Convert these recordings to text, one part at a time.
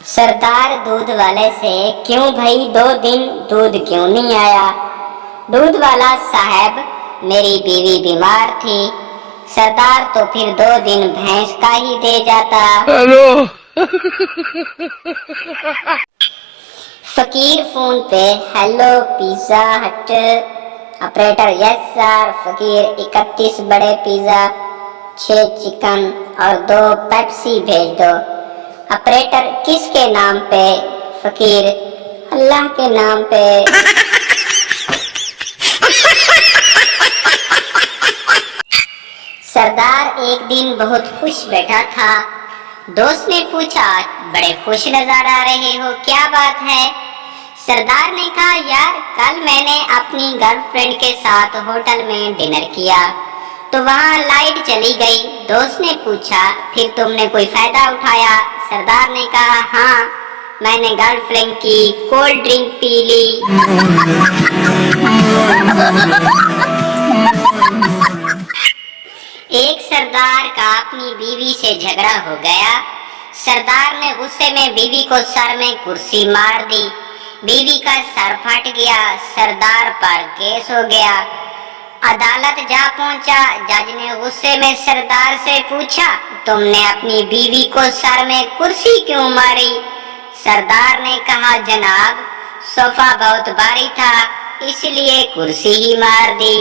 सरदार दूध वाले से, क्यों भाई 2 दिन दूध क्यों नहीं आया? दूध वाला साहब, मेरी बीवी बीमार थी। सरदार, तो फिर 2 दिन भैंस का ही दे जाता। हेलो। फकीर फोन पे, हेलो पिज्जा हट। Operator, yes sir. फकीर, 31 बड़े पिज्जा, 6 चिकन और 2 पेप्सी भेज दो। ऑपरेटर, किसके नाम पे? फकीर, अल्लाह के नाम पे। सरदार एक दिन बहुत खुश बैठा था। दोस्त ने पूछा, बड़े खुश नजर आ रहे हो, क्या बात है? सरदार ने कहा, यार कल मैंने अपनी गर्लफ्रेंड के साथ होटल में डिनर किया तो वहाँ लाइट चली गई। दोस्त ने पूछा, फिर तुमने कोई फायदा उठाया? सरदार ने कहा, हाँ, मैंने गर्लफ्रेंड की कोल्ड ड्रिंक पी ली। एक सरदार का अपनी बीवी से झगड़ा हो गया। सरदार ने गुस्से में बीवी को सर में कुर्सी मार दी। बीवी का सर फट गया। सरदार पर केस हो गया। अदालत जा पहुंचा। जज ने गुस्से में सरदार से पूछा, तुमने अपनी बीवी को सर में कुर्सी क्यों मारी? सरदार ने कहा, जनाब, सोफा बहुत भारी था इसलिए कुर्सी ही मार दी।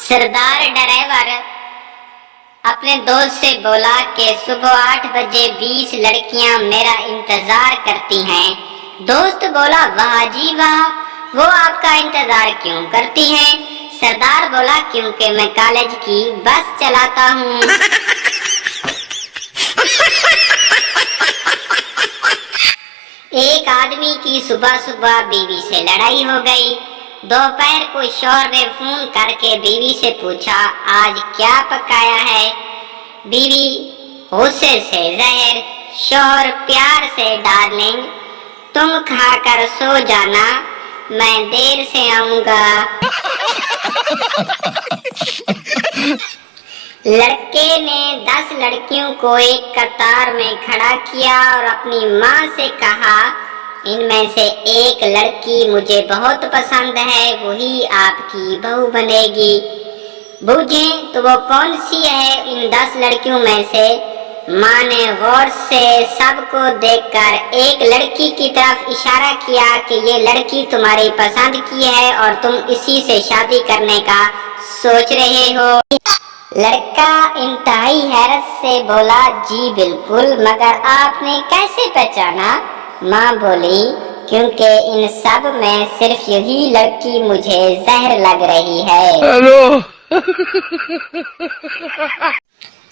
सरदार ड्राइवर अपने दोस्त से बोला कि सुबह 8 बजे 20 लड़कियां मेरा इंतजार करती हैं। दोस्त बोला, वाह जी वाह, वो आपका इंतजार क्यों करती हैं? सरदार बोला, क्योंकि मैं कॉलेज की बस चलाता हूँ। एक आदमी की सुबह सुबह बीवी से लड़ाई हो गई। दोपहर को शौहर ने फोन करके बीवी से पूछा, आज क्या पकाया है? बीवी गुस्से से जहर। शौहर प्यार से, डार्लिंग तुम खाकर सो जाना, मैं देर से आऊंगा। लड़के ने 10 लड़कियों को एक कतार में खड़ा किया और अपनी माँ से कहा, इनमें से एक लड़की मुझे बहुत पसंद है, वही आपकी बहू बनेगी। बूझें तो वो कौन सी है इन 10 लड़कियों में से? माँ ने गौर से सबको देखकर एक लड़की की तरफ इशारा किया कि ये लड़की तुम्हारी पसंद की है और तुम इसी से शादी करने का सोच रहे हो। लड़का इंतहाई हैरत से बोला, जी बिल्कुल, मगर आपने कैसे पहचाना? माँ बोली, क्योंकि इन सब में सिर्फ यही लड़की मुझे जहर लग रही है। हेलो।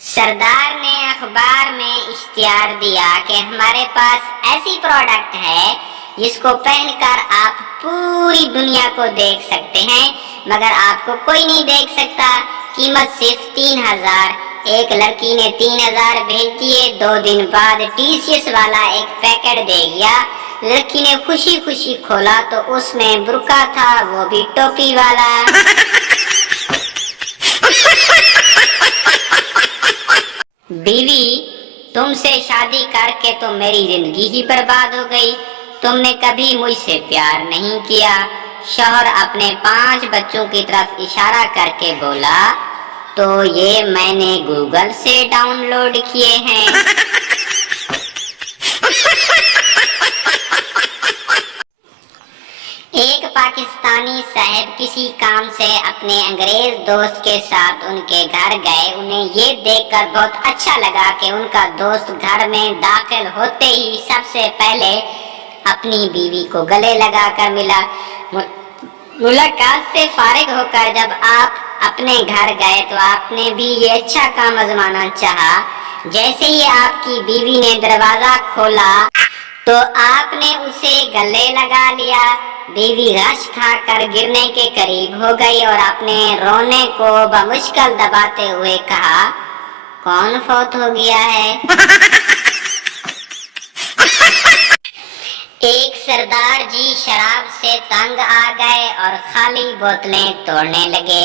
सरदार ने अखबार में इश्तिहार दिया कि हमारे पास ऐसी प्रोडक्ट है जिसको पहनकर आप पूरी दुनिया को देख सकते हैं, मगर आपको कोई नहीं देख सकता। कीमत सिर्फ 3000। एक लड़की ने 3000 भेज दिए। 2 दिन बाद टीसीएस वाला एक पैकेट दे गया। लड़की ने खुशी खुशी खोला तो उसमें बुर्का था, वो भी टोपी वाला। बीवी, तुमसे शादी करके तो मेरी जिंदगी ही बर्बाद हो गई। तुमने कभी मुझसे प्यार नहीं किया। शौहर अपने 5 बच्चों की तरफ इशारा करके बोला, तो ये मैंने गूगल से डाउनलोड किए हैं। एक पाकिस्तानी साहब किसी काम से अपने अंग्रेज दोस्त के साथ उनके घर गए। उन्हें ये देखकर बहुत अच्छा लगा कि उनका दोस्त घर में दाखिल होते ही सबसे पहले अपनी बीवी को गले लगाकर मिला। मुलाकात से फारिग होकर जब आप अपने घर गए तो आपने भी ये अच्छा काम आजमाना चाहा। जैसे ही आपकी बीवी ने दरवाजा खोला तो आपने उसे गले लगा लिया। बीवी गश खाकर गिरने के करीब हो गई और अपने रोने को बमुश्किल दबाते हुए कहा, कौन फौत हो गया है? एक सरदार जी शराब से तंग आ गए और खाली बोतलें तोड़ने लगे।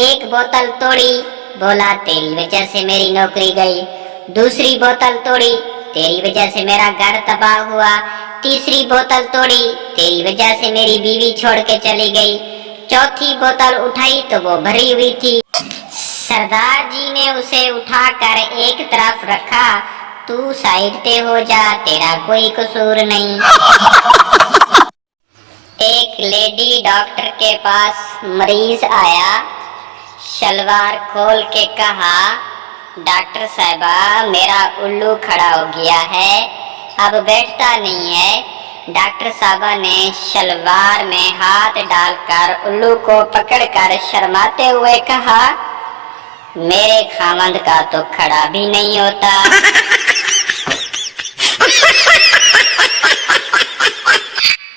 एक बोतल तोड़ी, बोला तेरी वजह से मेरी नौकरी गई। दूसरी बोतल तोड़ी, तेरी वजह से मेरा घर तबाह हुआ। तीसरी बोतल तोड़ी, तेरी वजह से मेरी बीवी छोड़ के चली गई। चौथी बोतल उठाई तो वो भरी हुई थी। सरदार जी ने उसे उठाकर एक तरफ रखा। तू साइड पे हो जा, तेरा कोई कसूर नहीं। एक लेडी डॉक्टर के पास मरीज आया। शलवार खोल के कहा, डॉक्टर साहबा मेरा उल्लू खड़ा हो गया है, अब बैठता नहीं है। डॉक्टर साहबा ने शलवार में हाथ डालकर उल्लू को पकड़कर शर्माते हुए कहा, मेरे खामंद का तो खड़ा भी नहीं होता।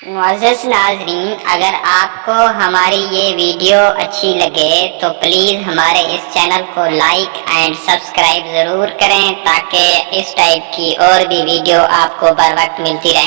मुअज़्ज़ज़ नाज़रीन, अगर आपको हमारी ये वीडियो अच्छी लगे तो प्लीज़ हमारे इस चैनल को लाइक एंड सब्सक्राइब ज़रूर करें ताकि इस टाइप की और भी वीडियो आपको बर वक्त मिलती रहे।